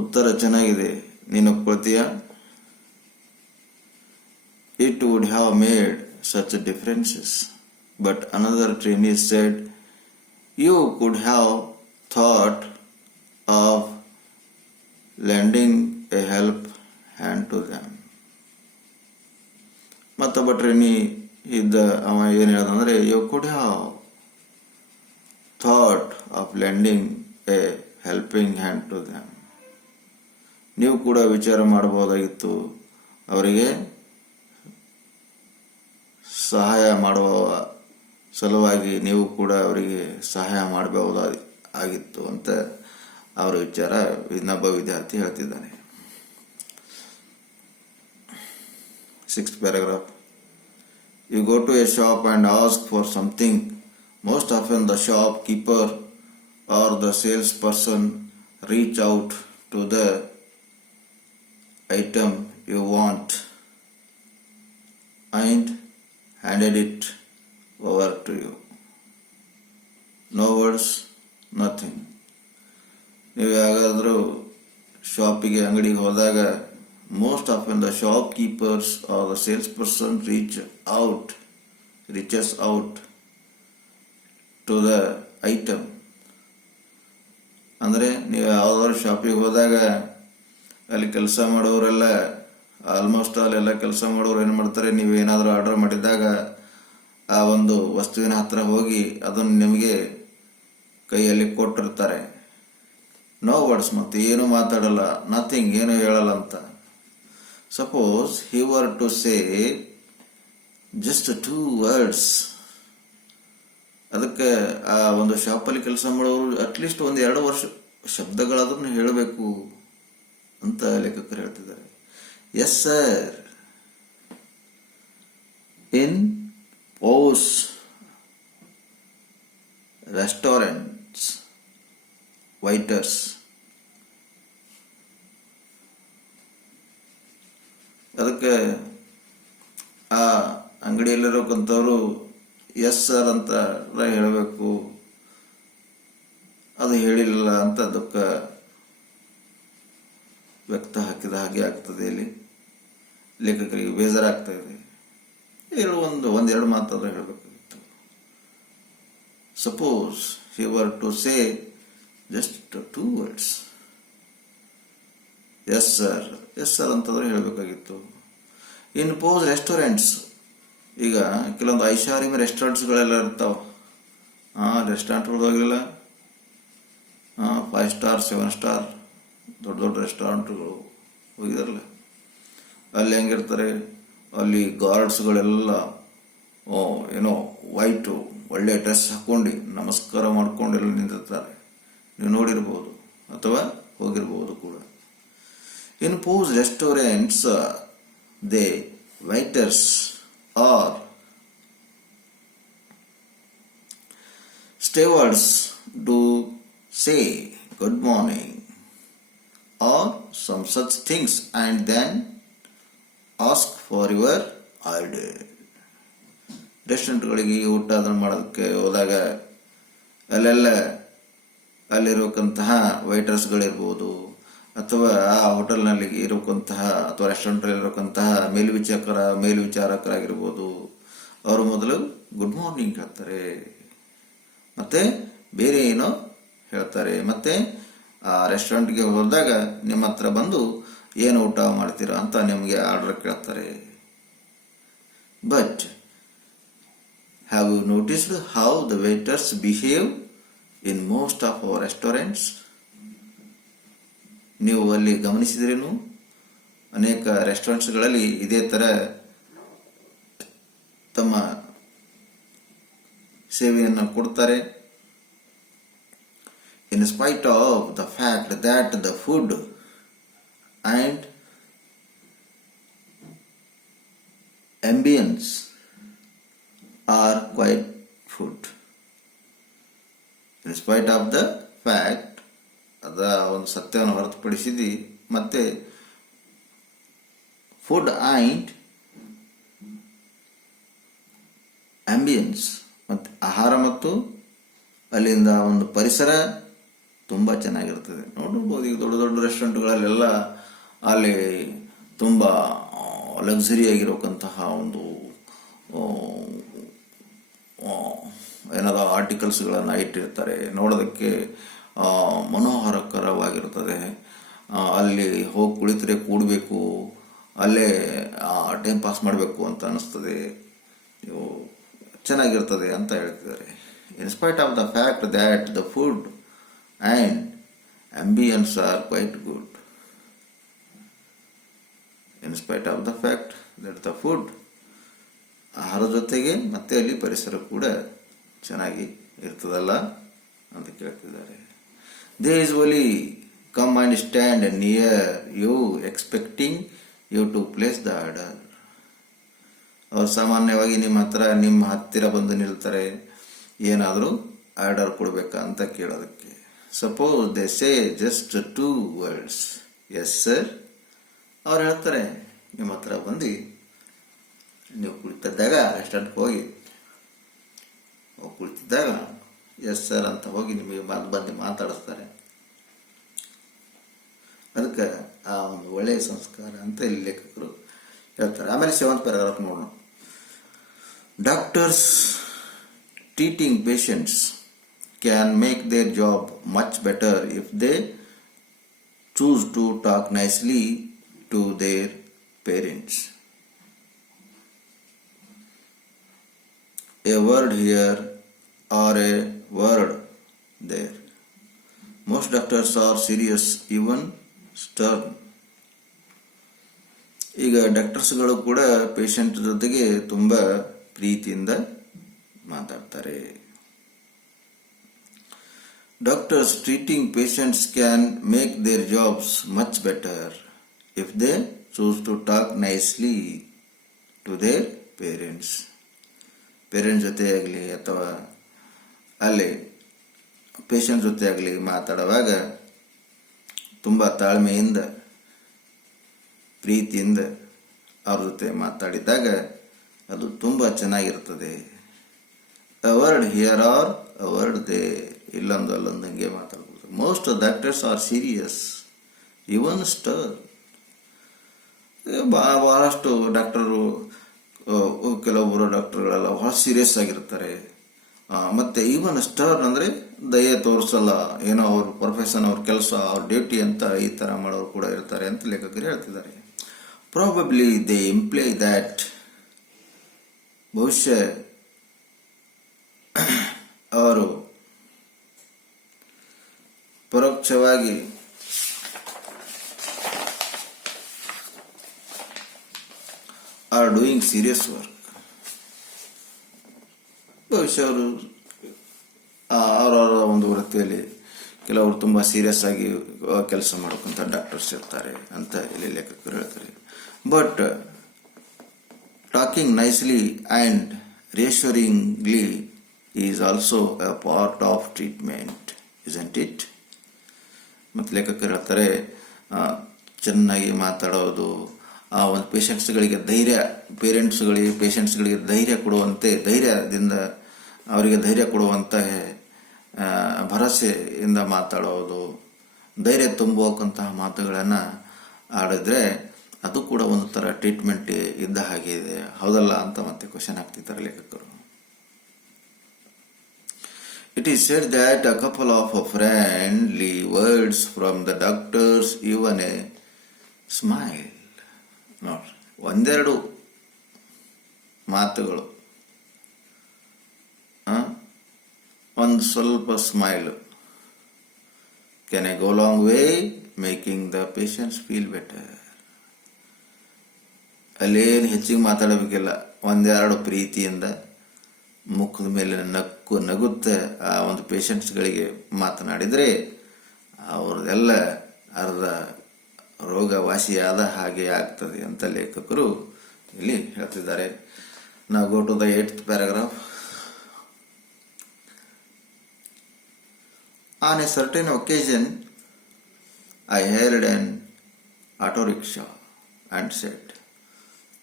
ಉತ್ತರ ಚೆನ್ನಾಗಿದೆ. ನೀನು ಒಪ್ಕೊಳ್ತೀಯಾ? It would have made such differences. But another trainee said, you could have thought of lending a help hand to them. ಮತ್ತೊಬ್ಬ trainee ಇದ್ದ, ಅವ ಏನು ಹೇಳ್ದಂದ್ರೆ, you could have thought of lending a helping hand to them. ನೀವು ಕೂಡ ವಿಚಾರ ಮಾಡಬಹುದಾಗಿತ್ತು, ಅವರಿಗೆ ಸಹಾಯ ಮಾಡುವ ಸಲುವಾಗಿ ನೀವು ಕೂಡ ಅವರಿಗೆ ಸಹಾಯ ಮಾಡಬಹುದಾಗಿತ್ತು ಅಂತ ಅವರ ವಿಚಾರ ಇನ್ನೊಬ್ಬ ವಿದ್ಯಾರ್ಥಿ ಹೇಳ್ತಿದ್ದಾನೆ. 6th paragraph. You go to a shop and ask for something. Most often the shopkeeper or the salesperson reach out to the item you want and handed it over to you. No words, nothing. ನೀವು ಯಾವಾಗಾದರೂ ಶಾಪಿಗೆ, ಅಂಗಡಿಗೆ ಹೋದಾಗ most often the shopkeepers or the salesperson reaches out to the item. ಅಂದರೆ ನೀವು ಯಾವುದಾದ್ರು ಶಾಪಿಗೆ ಹೋದಾಗ ಅಲ್ಲಿ ಕೆಲಸ ಮಾಡೋರೆಲ್ಲ ಆಲ್ಮೋಸ್ಟ್ ಎಲ್ಲ ಕೆಲಸ ಮಾಡೋರು ಏನು ಮಾಡ್ತಾರೆ, ನೀವು ಏನಾದರೂ ಆರ್ಡರ್ ಮಾಡಿದಾಗ ಆ ಒಂದು ವಸ್ತುವಿನ ಹತ್ರ ಹೋಗಿ ಅದನ್ನು ನಿಮಗೆ ಕೈಯಲ್ಲಿ ಕೊಟ್ಟಿರ್ತಾರೆ. ನೋ ವರ್ಡ್ಸ್, ಮತ್ತೆ ಏನು ಮಾತಾಡಲ್ಲ, ನಥಿಂಗ್, ಏನು ಹೇಳಲ್ಲ ಅಂತ. Suppose he were to say just 2 words. ಅದಕ್ಕೆ ಆ ಒಂದು ಶಾಪಲ್ಲಿ ಕೆಲಸ ಮಾಡೋರು ಅಟ್ಲೀಸ್ಟ್ 1-2 ವರ್ಷ ಶಬ್ದಗಳಾದ್ರೂ ಹೇಳಬೇಕು ಅಂತ ಲೇಖಕರು ಹೇಳ್ತಿದ್ದಾರೆ. ಎಸ್ ಸರ್, ಇನ್ ಪೋಸ್ ರೆಸ್ಟೋರೆಂಟ್ಸ್ ವೈಟರ್ಸ್. ಅದಕ್ಕೆ ಆ ಅಂಗಡಿಯಲ್ಲಿರೋಕ್ಕಂಥವ್ರು ಎಸ್ ಸರ್ ಅಂತ ಹೇಳಬೇಕು, ಅದು ಹೇಳಿಲ್ಲ ಅಂತ ಅದಕ್ಕೆ ವ್ಯಕ್ತ ಹಾಕಿದ ಹಾಗೆ ಆಗ್ತದೆ. ಇಲ್ಲಿ ಲೇಖಕರಿಗೆ ಬೇಜಾರಾಗ್ತಾ ಇದೆ. ಒಂದೆರಡು ಮಾತಾದ್ರೆ ಹೇಳಬೇಕಾಗಿತ್ತು. Suppose he were to say just 2 words. Yes sir, yes sir ಅಂತಂದ್ರೆ ಹೇಳಬೇಕಾಗಿತ್ತು. ಇನ್ ಪೋಸ್ ರೆಸ್ಟೋರೆಂಟ್ಸ್, ಈಗ ಕೆಲವೊಂದು ಐಷಾರಾಮಿ ರೆಸ್ಟೋರೆಂಟ್ಸ್ಗಳೆಲ್ಲ ಇರ್ತಾವ. ರೆಸ್ಟೋರೆಂಟ್ಗಳು ಹೋಗಿಲ್ಲ, 5 ಸ್ಟಾರ್ 7 ಸ್ಟಾರ್ ದೊಡ್ಡ ದೊಡ್ಡ ರೆಸ್ಟೋರೆಂಟ್ಗಳು ಹೋಗಿದಾರಲ್ಲ, ಅಲ್ಲಿ ಹೆಂಗಿರ್ತಾರೆ, ಅಲ್ಲಿ ಗಾರ್ಡ್ಸ್ಗಳೆಲ್ಲ ಏನೋ ವೈಟು ಒಳ್ಳೆ ಡ್ರೆಸ್ ಹಾಕೊಂಡು ನಮಸ್ಕಾರ ಮಾಡ್ಕೊಂಡು ಎಲ್ಲ ನಿಂತಿರ್ತಾರೆ. ನೀವು ನೋಡಿರ್ಬೋದು ಅಥವಾ ಹೋಗಿರ್ಬೋದು ಕೂಡ. In pose restaurants, the waiters or stewards do say good morning or some such things and then ask for your order. ರೆಸ್ಟೋರೆಂಟ್ಗಳಿಗೆ ಊಟ ಅದನ್ನು ಮಾಡೋದಕ್ಕೆ ಹೋದಾಗ ಅಲ್ಲಿರುವಂತಹ ವೈಟರ್ಸ್ಗಳಿರ್ಬೋದು ಅಥವಾ ಆ ಹೋಟೆಲ್ನಲ್ಲಿ ಇರಬೇಕಂತಹ ಅಥವಾ ರೆಸ್ಟೋರೆಂಟಲ್ಲಿ ಇರಬೇಕಂತಹ ಮೇಲ್ವಿಚಾರಕರಾಗಿರ್ಬೋದು, ಅವರು ಮೊದಲು ಗುಡ್ ಮಾರ್ನಿಂಗ್ ಹೇಳ್ತಾರೆ, ಮತ್ತೆ ಬೇರೆ ಏನೋ ಹೇಳ್ತಾರೆ, ಮತ್ತೆ ಆ ರೆಸ್ಟೋರೆಂಟ್ಗೆ ಹೋದಾಗ ನಿಮ್ಮ ಹತ್ರ ಬಂದು ಏನು ಊಟ ಮಾಡ್ತೀರಾ ಅಂತ ನಿಮಗೆ ಆರ್ಡರ್ ಕೇಳ್ತಾರೆ. But have you noticed how the waiters behave in most of our restaurants? ನೀವು ಅಲ್ಲಿ ಗಮನಿಸಿದ್ರೇನು, ಅನೇಕ ರೆಸ್ಟೋರೆಂಟ್ಸ್ಗಳಲ್ಲಿ ಇದೇ ಥರ ತಮ್ಮ ಸೇವೆಯನ್ನು ಕೊಡ್ತಾರೆ. In spite of the fact that the food and ambience are quite good. In spite of the fact, ಅದ ಒಂದು ಸತ್ಯವನ್ನು ಹೊರತುಪಡಿಸಿದಿ, ಮತ್ತೆ ಫುಡ್ ಆ್ಯಂಡ್ ಆಂಬಿಯನ್ಸ್, ಮತ್ತು ಆಹಾರ ಮತ್ತು ಅಲ್ಲಿಂದ ಒಂದು ಪರಿಸರ ತುಂಬ ಚೆನ್ನಾಗಿರ್ತದೆ. ನೋಡಿರ್ಬೋದು ಈಗ ದೊಡ್ಡ ದೊಡ್ಡ ರೆಸ್ಟೋರೆಂಟ್ಗಳಲ್ಲೆಲ್ಲ ಅಲ್ಲಿ ತುಂಬ ಲಕ್ಸುರಿ ಆಗಿರೋಕ್ಕಂತಹ ಒಂದು ಏನಾದ ಆರ್ಟಿಕಲ್ಸ್ಗಳನ್ನು ಇಟ್ಟಿರ್ತಾರೆ. ನೋಡೋದಕ್ಕೆ ಮನೋಹರಕರವಾಗಿರ್ತದೆ. ಅಲ್ಲಿ ಹೋಗಿ ಕುಳಿತರೆ ಕೂಡಬೇಕು, ಅಲ್ಲೇ ಟೈಮ್ ಪಾಸ್ ಮಾಡಬೇಕು ಅಂತ ಅನಿಸ್ತದೆ, ಚೆನ್ನಾಗಿರ್ತದೆ ಅಂತ ಹೇಳ್ತಿದ್ದಾರೆ. In spite of the fact that the food and ambience are quite good. In spite of the fact that the food, ಆಹಾರದ ಜೊತೆಗೆ ಮತ್ತೆ ಅಲ್ಲಿ ಪರಿಸರ ಕೂಡ ಚೆನ್ನಾಗಿ ಇರ್ತದಲ್ಲ ಅಂತ ಕೇಳ್ತಿದ್ದಾರೆ. They usually come and stand near you expecting you to place the order. ಅವ್ರು ಸಾಮಾನ್ಯವಾಗಿ ನಿಮ್ಮ ಹತ್ತಿರ ಬಂದು ನಿಲ್ತಾರೆ, ಏನಾದರೂ ಆರ್ಡರ್ ಕೊಡಬೇಕಾ ಅಂತ ಕೇಳೋದಕ್ಕೆ. Suppose they say just 2 words, yes sir. ಅವ್ರು ಹೇಳ್ತಾರೆ ನಿಮ್ಮ ಹತ್ರ ಬಂದು ನೀವು ಕುಳಿತಿದ್ದಾಗ, ರೆಸ್ಟೋರೆಂಟ್ಗೆ ಹೋಗಿ ಕುಳಿತಿದ್ದಾಗ ಎಸ್ ಸರ್ ಅಂತ ಹೋಗಿ ನಿಮಗೆ ಬಂದು ಮಾತಾಡಿಸ್ತಾರೆ. ಅದಕ್ಕೆ ಆ ಒಂದು ಒಳ್ಳೆಯ ಸಂಸ್ಕಾರ ಅಂತ ಇಲ್ಲಿ ಲೇಖಕರು ಹೇಳ್ತಾರೆ. ಆಮೇಲೆ 7th paragraph ನೋಡೋಣ. Doctors treating patients can make their job much better if they choose to talk nicely to their parents. A word here or a word there. Most doctors are serious, even stern. ಈಗ ಡಾಕ್ಟರ್ಸ್ಗಳು ಕೂಡ patient ಜೊತೆಗೆ ತುಂಬ ಪ್ರೀತಿಯಿಂದ ಮಾತಾಡ್ತಾರೆ. Doctors treating patients can make their jobs much better if they choose to talk nicely to their parents. Parents ಜೊತೆ ಆಗಲಿ ಅಥವಾ ಅಲ್ಲಿ ಪೇಷಂಟ್ ಜೊತೆ ಆಗಲಿ ಮಾತಾಡುವಾಗ ತುಂಬ ತಾಳ್ಮೆಯಿಂದ ಪ್ರೀತಿಯಿಂದ ಅವ್ರ ಜೊತೆ ಮಾತಾಡಿದಾಗ ಅದು ತುಂಬ ಚೆನ್ನಾಗಿರ್ತದೆ. A word here or a word there, ಇಲ್ಲೊಂದು ಅಲ್ಲೊಂದು ಹಂಗೆ ಮಾತಾಡ್ಬೋದು. Most doctors are serious, even stern. ಬಹಳಷ್ಟು ಡಾಕ್ಟರು, ಕೆಲವೊಬ್ಬರು ಡಾಕ್ಟರ್ಗಳೆಲ್ಲ ಬಹಳ ಸೀರಿಯಸ್ ಆಗಿರ್ತಾರೆ. ಮತ್ತು ಈವನ್ ಸ್ಟರ್ ಅಂದರೆ ದಯೆ ತೋರಿಸಲ್ಲ, ಏನೋ ಅವ್ರ ಪ್ರೊಫೆಷನ್, ಅವ್ರ ಕೆಲಸ, ಅವ್ರ ಡ್ಯೂಟಿ ಅಂತ ಈ ಥರ ಮಾಡೋರು ಕೂಡ ಇರ್ತಾರೆ ಅಂತ ಲೇಖಕರು ಹೇಳ್ತಿದ್ದಾರೆ. ಪ್ರಾಬಬ್ಲಿ ದೇ ಇಂಪ್ಲೈ ದ್ಯಾಟ್, ಬಹುಶಃ ಅವರು ಪರೋಕ್ಷವಾಗಿ ಆರ್ ಡೂಯಿಂಗ್ ಸೀರಿಯಸ್ ವರ್ಕ್. ಬಹುಶಃ ಅವರು ಅವರವರ ಒಂದು ವೃತ್ತಿಯಲ್ಲಿ ಕೆಲವರು ತುಂಬ ಸೀರಿಯಸ್ ಆಗಿ ಕೆಲಸ ಮಾಡೋಕ್ಕಂಥ ಡಾಕ್ಟರ್ಸ್ ಇರ್ತಾರೆ ಅಂತ ಇಲ್ಲಿ ಲೇಖಕರು ಹೇಳ್ತಾರೆ. But talking nicely and reassuringly is also a part of treatment, isn't it? ಮತ್ತು ಲೇಖಕರು ಹೇಳ್ತಾರೆ, ಚೆನ್ನಾಗಿ ಮಾತಾಡೋದು, ಆ ಒಂದು ಪೇಷಂಟ್ಸ್ಗಳಿಗೆ ಧೈರ್ಯ, ಪೇಷಂಟ್ಸ್ಗಳಿಗೆ ಧೈರ್ಯ ಕೊಡುವಂತೆ, ಧೈರ್ಯದಿಂದ ಅವರಿಗೆ ಧೈರ್ಯ ಕೊಡುವಂಥ ಭರವಸೆಯಿಂದ ಮಾತಾಡೋದು, ಧೈರ್ಯ ತುಂಬುವಂತಹ ಮಾತುಗಳನ್ನು ಆಡಿದ್ರೆ ಅದು ಕೂಡ ಒಂದು ಥರ ಟ್ರೀಟ್ಮೆಂಟ್ ಇದ್ದ ಹಾಗೆ ಇದೆ, ಹೌದಲ್ಲ ಅಂತ ಮತ್ತೆ ಕ್ವಶನ್ ಹಾಕ್ತಿದ್ದಾರೆ ಲೇಖಕರು. It is said that a couple of friendly words from the doctors, even a smile, ನೋಡ್ರಿ, ಒಂದೆರಡು ಮಾತುಗಳು, ಒಂದು ಸ್ವಲ್ಪ smile, can I go long way making the patients feel better. ಅಲ್ಲೇನು ಹೆಚ್ಚಿಗೆ ಮಾತಾಡಬೇಕಿಲ್ಲ, ಒಂದೆರಡು ಪ್ರೀತಿಯಿಂದ ಮುಖದ ಮೇಲೆ ನಗುತ್ತೆ ಆ ಒಂದು ಪೇಷಂಟ್ಸ್ಗಳಿಗೆ ಮಾತನಾಡಿದರೆ ಅವ್ರದ್ದೆಲ್ಲ ಅರ್ಧ ರೋಗ ವಾಸಿಯಾದ ಹಾಗೆ ಆಗ್ತದೆ ಅಂತ ಲೇಖಕರು ಇಲ್ಲಿ ಹೇಳ್ತಿದ್ದಾರೆ. ನಾವು go to the 8th paragraph. On a certain occasion, I hired an auto rickshaw and said.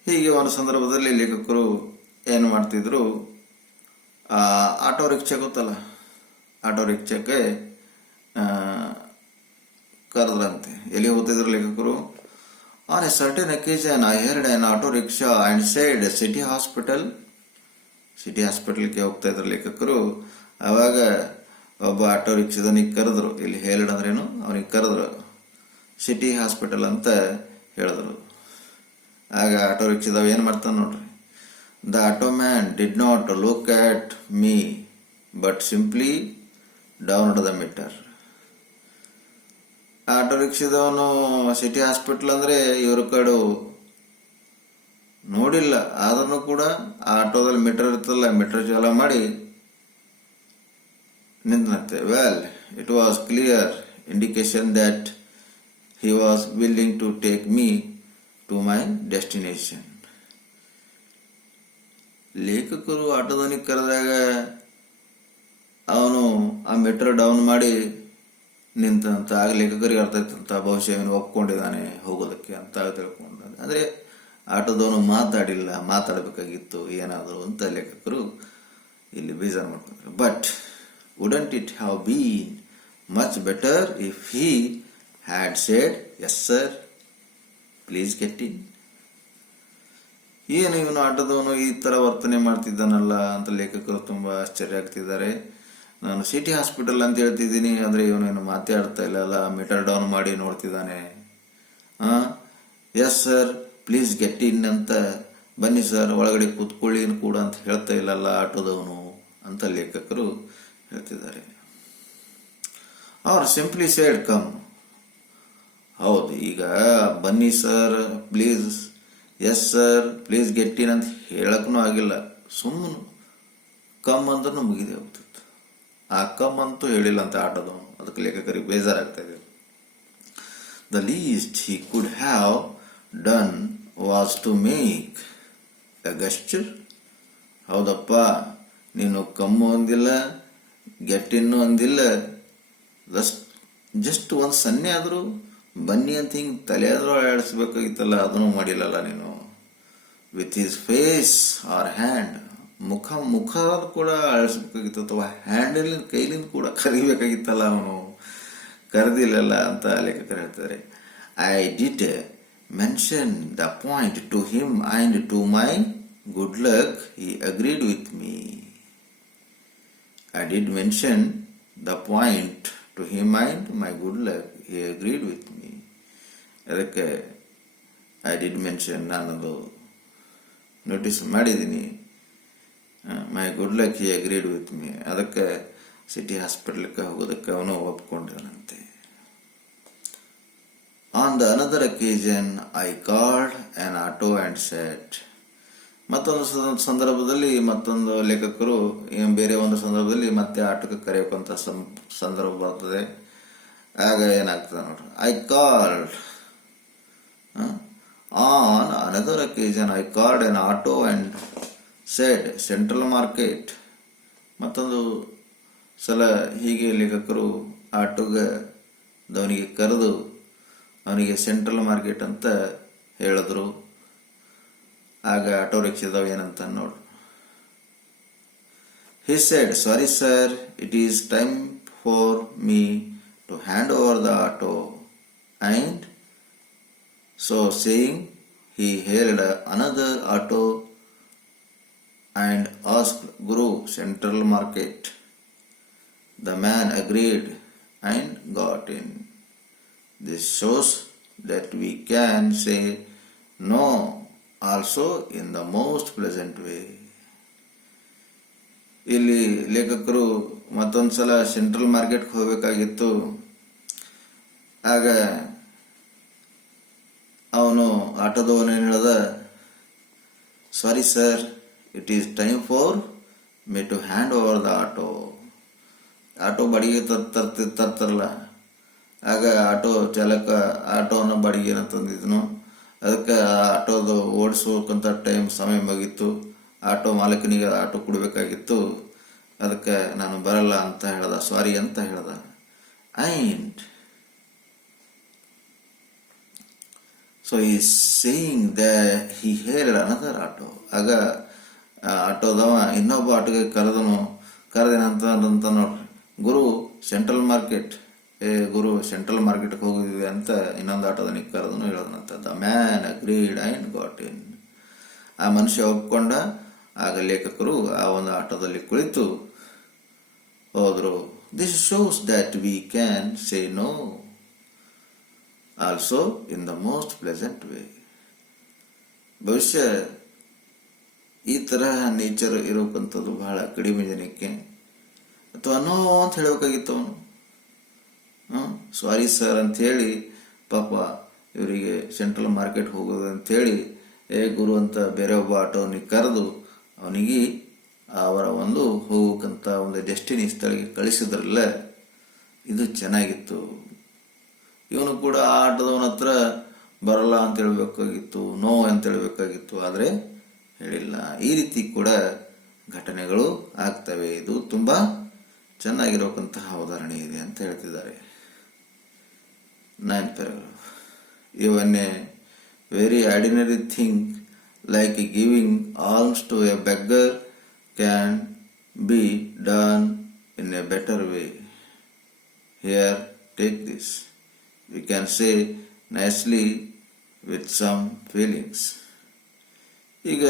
ಹೀಗೆ ಒಂದು ಸಂದರ್ಭದಲ್ಲಿ ಲೇಖಕರು ಏನು ಮಾಡ್ತಿದ್ರು, ಆಟೋ ರಿಕ್ಷಾ ಗೊತ್ತಲ್ಲ, ಆಟೋ ರಿಕ್ಷಾಕ್ಕೆ ಕರೆದ್ರಂತೆ. ಎಲ್ಲಿ ಓದ್ತಿದ್ರು ಲೇಖಕರು? On a certain occasion I hailed an auto rickshaw and said city ಹಾಸ್ಪಿಟಲ್ಗೆ ಹೋಗ್ತಾ ಇದ್ರು ಲೇಖಕರು. ಆವಾಗ ಒಬ್ಬ ಆಟೋ ರಿಕ್ಷಾದವನಿಗೆ ಕರೆದ್ರು. ಇಲ್ಲಿ ಹೇರ್ಡ್ ಅಂದ್ರೇನು, ಅವನಿಗೆ ಕರೆದ್ರು ಸಿಟಿ ಹಾಸ್ಪಿಟಲ್ ಅಂತ ಹೇಳಿದ್ರು. ಆಗ ಆಟೋ ರಿಕ್ಷಾದವ ಏನು ಮಾಡ್ತಾನೆ ನೋಡ್ರಿ. The auto man did not look at me but simply down the meter. Auto ರಿಕ್ಷಾದವನು ಸಿಟಿ ಹಾಸ್ಪಿಟಲ್ ಅಂದ್ರೆ ಇವ್ರ ಕಡೆ ನೋಡಿಲ್ಲ, ಆದ್ರೂ ಕೂಡ ಆ ಆಟೋದಲ್ಲಿ ಮೀಟರ್ ಇರ್ತಲ್ಲ, ಮೀಟರ್ ಚಾಲ ಮಾಡಿ ನಿಂತಂತೆ. Well, it was clear indication that he was willing to take me to my destination. ಲೇಖಕರು ಆಟೋದವನಿಗೆ ಕರೆದಾಗ ಅವನು ಆ ಮೀಟರ್ ಡೌನ್ ಮಾಡಿ ನಿಂತಂತ. ಆಗ ಲೇಖಕರಿಗೆ ಅರ್ಥ ಆಯ್ತಂತ, ಬಹುಶಃ ಇವನು ಒಪ್ಕೊಂಡಿದ್ದಾನೆ ಹೋಗೋದಕ್ಕೆ ಅಂತ ತಿಳ್ಕೊಂಡ. ಅಂದ್ರೆ ಆಟೋದವನು ಮಾತಾಡಬೇಕಾಗಿತ್ತು ಏನಾದರೂ ಅಂತ ಲೇಖಕರು ಇಲ್ಲಿ ಬೇಜಾರು ಮಾಡ್ಕೊಂಡ್ರು. But wouldn't it have been much better if he had said, yes sir, please get in. ಏನು ಇವನು ಆಟೋದವನು ಈ ತರ ವರ್ತನೆ ಮಾಡ್ತಿದ್ದಾನಲ್ಲ ಅಂತ ಲೇಖಕರು ತುಂಬಾ ಆಶ್ಚರ್ಯ ಆಗ್ತಿದ್ದಾರೆ. ನಾನು ಸಿಟಿ ಹಾಸ್ಪಿಟಲ್ ಅಂತ ಹೇಳ್ತಿದ್ದೀನಿ, ಅಂದ್ರೆ ಇವನೇನು ಮಾತಾಡ್ತಾ ಇಲ್ಲಲ್ಲ, ಮೀಟರ್ ಡೌನ್ ಮಾಡಿ ನೋಡ್ತಿದ್ದಾನೆ. Yes sir please get in ಅಂತ, ಬನ್ನಿ ಸರ್ ಒಳಗಡೆ ಕೂತ್ಕೊಳ್ಳಿ ಕೂಡ ಅಂತ ಹೇಳ್ತಾ ಇಲ್ಲಲ್ಲ ಆಟೋದವನು ಅಂತ ಲೇಖಕರು ಹೇಳ್ತಿದ್ದಾರೆ. Or simply said come. ಹೌದು, ಈಗ ಬನ್ನಿ sir please, yes sir please get in ಅಂತ ಹೇಳಕ್ಕೂ ಆಗಿಲ್ಲ, ಸುಮ್ಮನೆ ಕಮ್ ಅಂದ್ರೂ ಮುಗಿದೆ ಹೋಗ್ತಿತ್ತು. ಆ ಕಮ್ ಅಂತೂ ಹೇಳಿಲ್ಲ ಅಂತ ಆಟೋದವನು. ಅದಕ್ಕೆ ಲೇಖಕರಿಗೆ ಬೇಜಾರಾಗ್ತಾ ಇದೆ. The least he could have done was to make a gesture. ಹೌದಪ್ಪ, ನೀನು ಕಮ್ಮು ಅಂದಿಲ್ಲ, ಗೆಟ್ ಇನ್ನು ಅಂದಿಲ್ಲ, ಜಸ್ಟ್ ಒಂದು ಸನ್ನೆ ಆದರೂ ಬನ್ನಿ ಅಂತ ಹಿಂಗೆ ತಲೆ ಆದ್ರೂ ಆಡಿಸ್ಬೇಕಾಗಿತ್ತಲ್ಲ, ಅದನ್ನು ಮಾಡಿಲ್ಲಲ್ಲ ನೀನು. With his face or hand, ಮುಖ ಕೂಡ ಆಡಿಸ್ಬೇಕಾಗಿತ್ತು, ಅಥವಾ ಹ್ಯಾಂಡಲ್ಲಿಂದ ಕೈಲಿಂದ ಕೂಡ ಕರಿಬೇಕಾಗಿತ್ತಲ್ಲ, ಅವನು ಕರೆದಿಲ್ಲಲ್ಲ ಅಂತ ಲೇಖಕರು ಹೇಳ್ತಾರೆ. I did mention the point to him and to my good luck he agreed with me. I did mention the point to him and my good luck he agreed with me. ಅದಕ್ಕೆ I did mention, ನಾನದು notice ಮಾಡಿದ್ದೀನಿ, my good luck he agreed with me. ಅದಕ್ಕೆ city ಹಾಸ್ಪಿಟಲ್ಗೆ ಹೋಗೋದಕ್ಕೆ ಅವನು ಒಪ್ಕೊಂಡಿದ್ದಾನಂತೆ. On the another occasion I called an auto and said. ಮತ್ತೊಂದು ಸಂದರ್ಭದಲ್ಲಿ ಮತ್ತೊಂದು ಲೇಖಕರು ಬೇರೆ ಒಂದು ಸಂದರ್ಭದಲ್ಲಿ ಮತ್ತೆ ಆಟೋಕ್ಕೆ ಕರೆಯೋಕಂತ ಸಂದರ್ಭ ಬರ್ತದೆ. ಆಗ ಏನಾಗ್ತದೆ ನೋಡ್ರಿ. I called on another occasion I called an auto and said central market. ಮತ್ತೊಂದು ಸಲ ಹೀಗೆ ಲೇಖಕರು ಆಟೋದವನಿಗೆ ಕರೆದು ಅವನಿಗೆ ಸೆಂಟ್ರಲ್ ಮಾರ್ಕೆಟ್ ಅಂತ ಹೇಳಿದ್ರು. ಆಗ ಆಟೋ ರಿಕ್ಷಾದವ ಏನಂತ ನೋಡ್ರಿ. He said, sorry sir, it is time for me to hand over the auto, and so saying he hailed another auto and asked Guru Central Market. The man agreed and got in. This shows that we can say no also in the most pleasant way. ಇಲ್ಲಿ ಲೇಖಕರು ಮತ್ತೊಂದ್ಸಲ central ಮಾರ್ಕೆಟ್ಗೆ ಹೋಗ್ಬೇಕಾಗಿತ್ತು. ಆಗ ಅವನು ಆಟೋದವನು ಏನು ಹೇಳ್ದ, sorry sir, it is time for me to hand over the auto. Auto ಬಾಡಿಗೆ ತರ್ತಾರಲ್ಲ, ಆಗ ಆಟೋ ಚಾಲಕ ಆಟೋನ ಬಾಡಿಗೆನ ತಂದಿದ್ನು. ಅದಕ್ಕೆ ಆಟೋದು ಓಡಿಸೋಕಂತ ಸಮಯ ಮುಗಿತ್ತು. ಆಟೋ ಮಾಲಕನಿಗೆ ಆಟೋ ಕೊಡಬೇಕಾಗಿತ್ತು. ಅದಕ್ಕೆ ನಾನು ಬರಲ್ಲ ಅಂತ ಹೇಳ್ದ, ಸಾರಿ ಅಂತ ಹೇಳ್ದ. ಅಂಡ್ ಸೊ ಈ saying the he hailed another auto. ಆಗ ಆಟೋದವ ಇನ್ನೊಬ್ಬ ಆಟೋಗೆ ಕರೆದೇನಂತ ನೋಡ್ರಿ. ಗುರು ಸೆಂಟ್ರಲ್ ಮಾರ್ಕೆಟ್ ಗುರು ಸೆಂಟ್ರಲ್ ಮಾರ್ಕೆಟ್ಗೆ ಹೋಗಿದ್ವಿ ಅಂತ ಇನ್ನೊಂದು ಆಟೋದನಿಗೆ ಕರೆದನು ಹೇಳೋದಂತ. The man agreed and got in. ಆ ಮನುಷ್ಯ ಒಪ್ಕೊಂಡ. ಆಗ ಲೇಖಕರು ಆ ಒಂದು ಆಟೋದಲ್ಲಿ ಕುಳಿತು ಹೋದರು. This shows that we can say no also in the most pleasant way. ಭವಿಷ್ಯ ಈ ತರಹ ನೇಚರ್ ಇರೋಕ್ಕಂಥದ್ದು ಬಹಳ ಕಡಿಮೆ ಜನಕ್ಕೆ. ಅಥವಾ ನೋ ಅಂತ ಹೇಳಬೇಕಾಗಿತ್ತು ಅವನು. ಸಾರಿ ಸರ್ ಅಂತ ಹೇಳಿ ಪಾಪ ಇವರಿಗೆ ಸೆಂಟ್ರಲ್ ಮಾರ್ಕೆಟ್ ಹೋಗೋದು ಅಂಥೇಳಿ ಗುರು ಅಂತ ಬೇರೆ ಒಬ್ಬ ಆಟೋನಿಗೆ ಕರೆದು ಅವನಿಗೆ ಅವರ ಒಂದು ಹೋಗಕ್ಕಂತ ಒಂದು ಡೆಸ್ಟಿನಿ ಸ್ಥಳಕ್ಕೆ ಕಳಿಸಿದ್ರಲ್ಲ, ಇದು ಚೆನ್ನಾಗಿತ್ತು. ಇವನು ಕೂಡ ಆ ಆಟೋದವನ ಹತ್ರ ಬರಲ್ಲ ಅಂತ ಹೇಳ್ಬೇಕಾಗಿತ್ತು, ನೋ ಅಂತ ಹೇಳ್ಬೇಕಾಗಿತ್ತು, ಆದರೆ ಹೇಳಿಲ್ಲ. ಈ ರೀತಿ ಕೂಡ ಘಟನೆಗಳು ಆಗ್ತವೆ. ಇದು ತುಂಬಾ ಚೆನ್ನಾಗಿರೋಕ್ಕಂತಹ ಉದಾಹರಣೆ ಇದೆ ಅಂತ ಹೇಳ್ತಿದ್ದಾರೆ. 9th paragraph. Even a very ordinary thing like giving alms to a beggar can be done in a better way. Here, take this. We can say nicely with some feelings. ಈಗ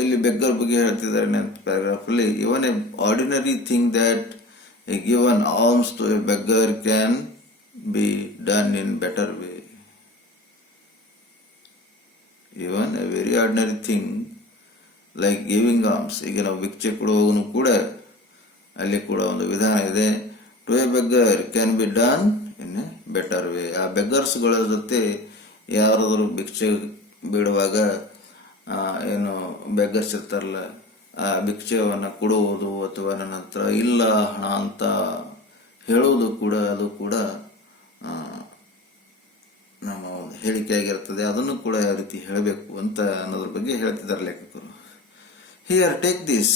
ಇಲ್ಲಿ ಬೆಗ್ಗರ್ ಬಗ್ಗೆ ಹೇಳ್ತಿದ್ದಾರೆ 9th paragraph ಅಲ್ಲಿ. Even a ordinary thing that a given alms to a beggar can be done in better way. Even a very ordinary thing like giving alms. ಈಗ ನಾವು ಭಿಕ್ಷೆ ಕೊಡುವವನು ಕೂಡ ಅಲ್ಲಿ ಕೂಡ ಒಂದು ವಿಧಾನ ಇದೆ. To a beggar can be done in a better way. ಆ ಬೆಗ್ಗರ್ಸ್ಗಳ ಜೊತೆ ಯಾರಾದರೂ ಭಿಕ್ಷೆ ಬಿಡುವಾಗ ಏನು ಬೆಗ್ಗರ್ಸ್ ಇರ್ತಾರಲ್ಲ, ಆ ಭಿಕ್ಷೆಯನ್ನು ಕೊಡುವುದು ಅಥವಾ ನನ್ನ ಹತ್ರ ಇಲ್ಲ ಹಣ ಅಂತ ಹೇಳುವುದು ಕೂಡ ಅದು ಕೂಡ ನಮ್ಮ ಒಂದು ಹೇಳಿಕೆ ಆಗಿರ್ತದೆ. ಅದನ್ನು ಕೂಡ ಯಾವ ರೀತಿ ಹೇಳಬೇಕು ಅಂತ ಅನ್ನೋದ್ರ ಬಗ್ಗೆ ಹೇಳ್ತಿದ್ದಾರೆ ಲೇಖಕರು. Here take this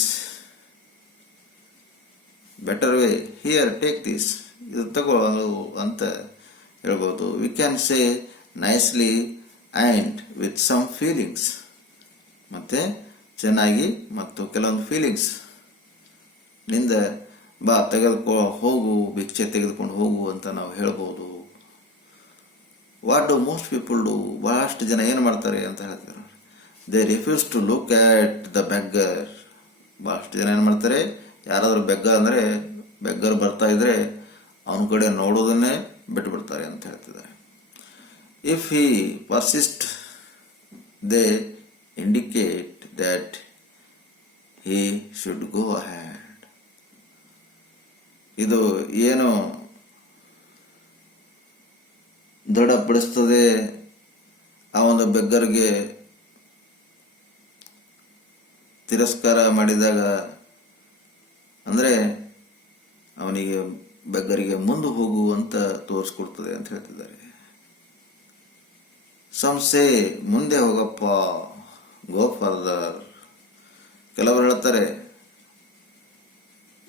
better way. Here take this, ಇದು ತಗೊಳ್ಳೋದು ಅಂತ ಹೇಳ್ಬೋದು. We can say nicely and with some feelings. ಮತ್ತೆ ಚೆನ್ನಾಗಿ ಮತ್ತು ಕೆಲವೊಂದು ಫೀಲಿಂಗ್ಸ್ ನಿಂದ ಬಾ ಹೋಗು, ಭಿಕ್ಷೆ ತೆಗೆದುಕೊಂಡು ಹೋಗು ಅಂತ ನಾವು ಹೇಳ್ಬೋದು. What do most people do? ಬಹಳಷ್ಟು ಜನ ಏನು ಮಾಡ್ತಾರೆ ಅಂತ ಹೇಳ್ತಾರೆ. They refuse to look at the beggar. ಬಹಳಷ್ಟು ಜನ ಏನು ಮಾಡ್ತಾರೆ, ಯಾರಾದರೂ ಬೆಗ್ಗರ್ ಅಂದರೆ ಬೆಗ್ಗರ್ ಬರ್ತಾ ಇದ್ರೆ ಅವನ ಕಡೆ ನೋಡೋದನ್ನೇ ಬಿಟ್ಟುಬಿಡ್ತಾರೆ ಅಂತ ಹೇಳ್ತಿದ್ದಾರೆ. If he persist they indicate that he should go ahead. ಇದು ಏನು ದೃಢಪಡಿಸ್ತದೆ ಆ ಒಂದು ಬೆಗ್ಗರ್ಗೆ ತಿರಸ್ಕಾರ ಮಾಡಿದಾಗ, ಅಂದ್ರೆ ಅವನಿಗೆ ಬೆಗ್ಗರಿಗೆ ಮುಂದೆ ಹೋಗು ಅಂತ ತೋರಿಸ್ಕೊಡ್ತದೆ ಅಂತ ಹೇಳ್ತಿದ್ದಾರೆ. ಸಂಸೆ ಮುಂದೆ ಹೋಗಪ್ಪ, ಗೋ ಫರ್ದರ್. ಕೆಲವರು ಹೇಳ್ತಾರೆ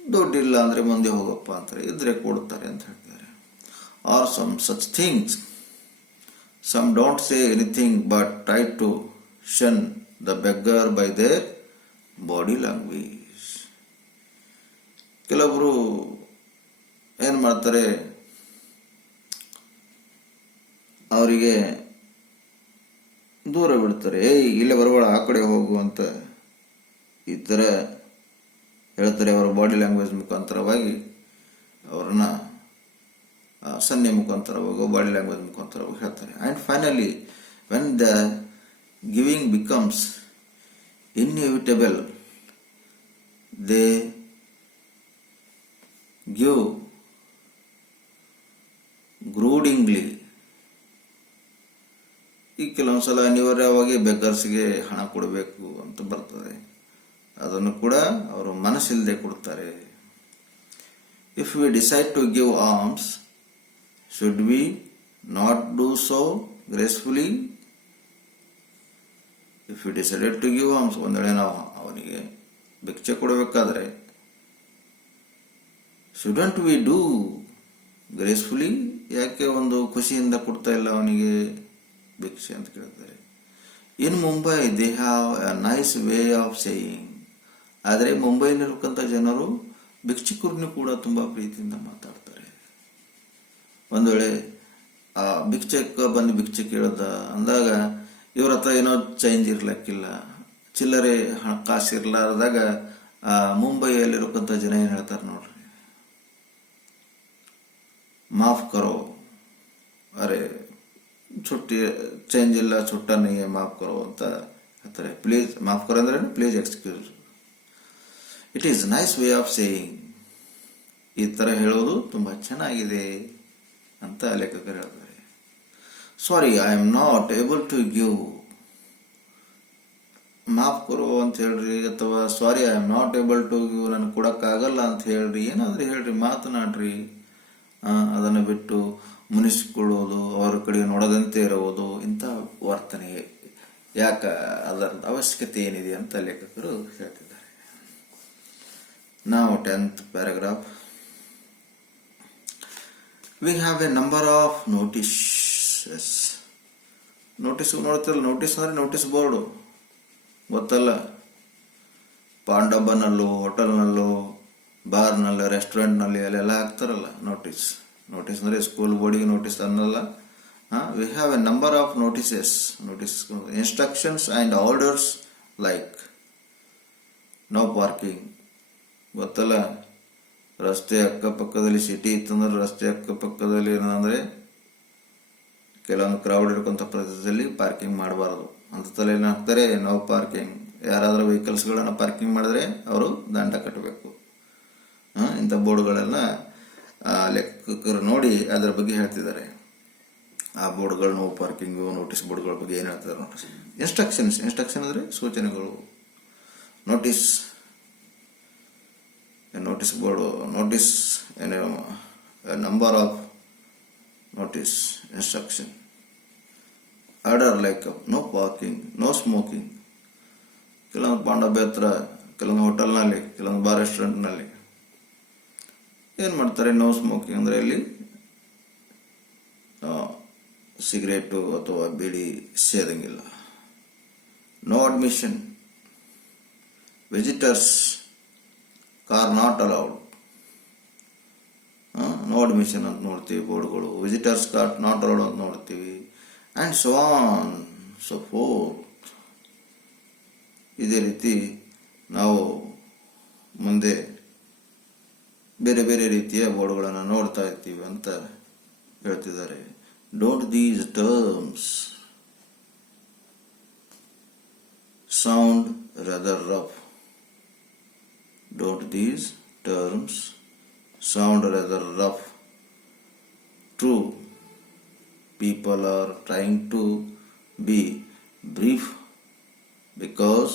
ದುಡ್ಡಿಲ್ಲ ಅಂದ್ರೆ ಮುಂದೆ ಹೋಗಪ್ಪ ಅಂತಾರೆ, ಇದ್ರೆ ಕೊಡ್ತಾರೆ ಅಂತ ಹೇಳ್ತಾರೆ. Are some such things. Some don't say anything but try to shun the beggar by their body language. ಕೆಲವರು ಏನ್ ಮಾಡ್ತಾರೆ, ಅವರಿಗೆ ದೂರ ಬಿಡ್ತಾರೆ. ಇಲ್ಲೇ ಬರಬೇಡ, ಆ ಕಡೆ ಹೋಗು ಅಂತ ಈ ಥರ ಹೇಳ್ತಾರೆ. ಅವರ ಬಾಡಿ ಲ್ಯಾಂಗ್ವೇಜ್ ಮುಖಾಂತರವಾಗಿ ಅವರನ್ನ ಸನ್ನೆ ಮುಖಾಂತರವಾಗಿ ಬಾಡಿ ಲ್ಯಾಂಗ್ವೇಜ್ ಮುಖಾಂತರವಾಗಿ ಹೇಳ್ತಾರೆ. And finally when the giving becomes inevitable they give grudgingly. ಈ ಕೆಲವೊಂದ್ಸಲ ಅನಿವಾರ್ಯವಾಗಿ ಬೆಗ್ಗರ್ಸ್ಗೆ ಹಣ ಕೊಡಬೇಕು ಅಂತ ಬರ್ತದೆ, ಅದನ್ನು ಕೂಡ ಅವರು ಮನಸ್ಸಿಲ್ಲದೆ ಕೊಡ್ತಾರೆ. If we decide to give arms should we not do so gracefully? If we decided to give arms, ಒಂದ್ ವೇಳೆ ನಾವು ಅವನಿಗೆ ಭಿಕ್ಷೆ ಕೊಡಬೇಕಾದ್ರೆ ಶುಡಂಟ್ ವಿ ಡೂ ಗ್ರೇಸ್ಫುಲಿ? ಯಾಕೆ ಒಂದು ಖುಷಿಯಿಂದ ಕೊಡ್ತಾ ಇಲ್ಲ ಅವನಿಗೆ ಭಿಕ್ಷೆ ಅಂತ ಕೇಳ್ತಾರೆ. In Mumbai they have a nice way of saying. ಆದರೆ ಮುಂಬೈನಲ್ಲಿರುವಂಥ ಜನರು ಭಿಕ್ಷುಕರನ್ನು ಕೂಡ ತುಂಬಾ ಪ್ರೀತಿಯಿಂದ ಮಾತಾಡ್ತಾರೆ. ಒಂದು ವೇಳೆ ಆ ಭಿಕ್ಷಕ ಬಂದು ಭಿಕ್ಷೆ ಕೇಳ್ದ ಅಂದಾಗ ಇವ್ರ ಹತ್ರ ಏನೋ ಚೇಂಜ್ ಇರ್ಲಿಕ್ಕಿಲ್ಲ, ಚಿಲ್ಲರೆ ಕಾಸು ಇರ್ಲಾರ್ದಾಗ ಆ ಮುಂಬೈಯಲ್ಲಿರಕ್ಕಂಥ ಜನ ಏನ್ ಹೇಳ್ತಾರೆ ನೋಡ್ರಿ, ಮಾಫ್ ಕರೋ, ಅರೆ छुट्टी चेंज ಇಲ್ಲ, छुट्टा नहीं है, माफ करो ಅಂತ ಹೇಳ್ತಾರೆ. ಪ್ಲೀಸ್ ಮಾಫ್ ಕರೋ ಅಂದ್ರೆ please excuse. It is nice way of saying. ಈ ತರ ಹೇಳೋದು ತುಂಬಾ ಚೆನ್ನಾಗಿದೆ ಅಂತ ಲೇಖಕರು ಹೇಳ್ತಾರೆ. Sorry, I am not able to give, ಮಾಫ್ ಕರೋ ಅಂತ ಹೇಳ್ರಿ, ಅಥವಾ sorry I am not able to give, ನನ್ ಕೊಡಕ್ಕಾಗಲ್ಲ ಅಂತ ಹೇಳ್ರಿ, ಏನಾದ್ರೂ ಹೇಳ್ರಿ, ಮಾತನಾಡ್ರಿ. ಅದನ್ನು ಬಿಟ್ಟು ಮುನಿಸಿಕೊಳ್ಳುವುದು, ಅವರ ಕಡೆ ನೋಡದಂತೆ ಇರುವುದು, ಇಂಥ ವರ್ತನೆ ಯಾಕ, ಅದರ ಅವಶ್ಯಕತೆ ಏನಿದೆ ಅಂತ ಲೇಖಕರು ಹೇಳ್ತಿದ್ದಾರೆ. ನಾವು 10th paragraph. We have a number of notices. Notice ನೋಡ್ತಿರಲ್ಲ, ನೋಟಿಸ್ ಅಂದ್ರೆ ನೋಟಿಸ್ ಬೋರ್ಡು ಗೊತ್ತಲ್ಲ, ಪಾಂಡಬ್ಬನಲ್ಲೂ, ಹೋಟೆಲ್ನಲ್ಲೂ, ಬಾರ್ನಲ್ಲಿ, ರೆಸ್ಟೋರೆಂಟ್ನಲ್ಲಿ ಅಲ್ಲೆಲ್ಲ ಹಾಕ್ತಾರಲ್ಲ ನೋಟಿಸ್. ನೋಟಿಸ್ ಅಂದ್ರೆ ಸ್ಕೂಲ್ ಬೋರ್ಡಿಗೆ ನೋಟಿಸ್ ಅನ್ನಲ್ಲ. We have a number of notices. Notice instructions and orders like no parking. ಗೊತ್ತಲ್ಲ, ರಸ್ತೆ ಅಕ್ಕಪಕ್ಕದಲ್ಲಿ ಸಿಟಿ ಇತ್ತಂದ್ರೆ ರಸ್ತೆ ಅಕ್ಕಪಕ್ಕದಲ್ಲಿ ಏನಂದ್ರೆ ಕೆಲವೊಂದು ಕ್ರೌಡ್ ಇರ್ಕೊಂತ ಪ್ರದೇಶದಲ್ಲಿ ಪಾರ್ಕಿಂಗ್ ಮಾಡಬಾರದು ಅಂತ ಏನ್ ಹಾಕ್ತಾರೆ, ನೋ ಪಾರ್ಕಿಂಗ್. ಯಾರಾದ್ರೂ ವೆಹಿಕಲ್ಸ್ಗಳನ್ನ ಪಾರ್ಕಿಂಗ್ ಮಾಡಿದ್ರೆ ಅವರು ದಂಡ ಕಟ್ಟಬೇಕು. ಇಂಥ ಬೋರ್ಡ್ಗಳೆಲ್ಲ ಲೆಕ್ಕಕರು ನೋಡಿ ಅದರ ಬಗ್ಗೆ ಹೇಳ್ತಿದ್ದಾರೆ. ಆ ಬೋರ್ಡ್ಗಳು, ನೋ ಪಾರ್ಕಿಂಗ್, ನೋಟಿಸ್ ಬೋರ್ಡ್ಗಳ ಬಗ್ಗೆ ಏನ್ ಹೇಳ್ತಿದ್ದಾರೆ ನೋಟಿಸ್. ಇನ್ಸ್ಟ್ರಕ್ಷನ್ಸ್, ಇನ್ಸ್ಟ್ರಕ್ಷನ್ ಅಂದ್ರೆ ಸೂಚನೆಗಳು. Notice, notice board, notice number of notice, instruction. Order like no parking, no smoking. ಕೆಲವೊಂದು ಪಾಂಡವ್ಯ ಹತ್ರ, ಕೆಲವೊಂದು ಹೋಟೆಲ್ನಲ್ಲಿ, ಕೆಲವೊಂದು ಬಾರ್ ರೆಸ್ಟೋರೆಂಟ್ನಲ್ಲಿ ಏನ್ ಮಾಡ್ತಾರೆ, ನೋ ಸ್ಮೋಕಿಂಗ್ ಅಂದ್ರೆ ಇಲ್ಲಿ ಸಿಗರೇಟು ಅಥವಾ ಬೀಡಿ ಸೇದಂಗಿಲ್ಲ. No admission, visitors car not allowed. No admission ಅಂತ ನೋಡ್ತೀವಿ ಬೋರ್ಡ್ಗಳು, ವಿಸಿಟರ್ಸ್ ಕಾರ್ ನಾಟ್ ಅಲೌಡ್ ಅಂತ ನೋಡ್ತೀವಿ, and so on so forth. ಇದೇ ರೀತಿ ನಾವು ಮುಂದೆ ಬೇರೆ ಬೇರೆ ರೀತಿಯ ಬೋರ್ಡ್ಗಳನ್ನು ನೋಡ್ತಾ ಇರ್ತೀವಿ ಅಂತ ಹೇಳ್ತಿದ್ದಾರೆ. Don't these terms sound rather rough. Don't these terms sound rather rough. True, people are trying to be brief because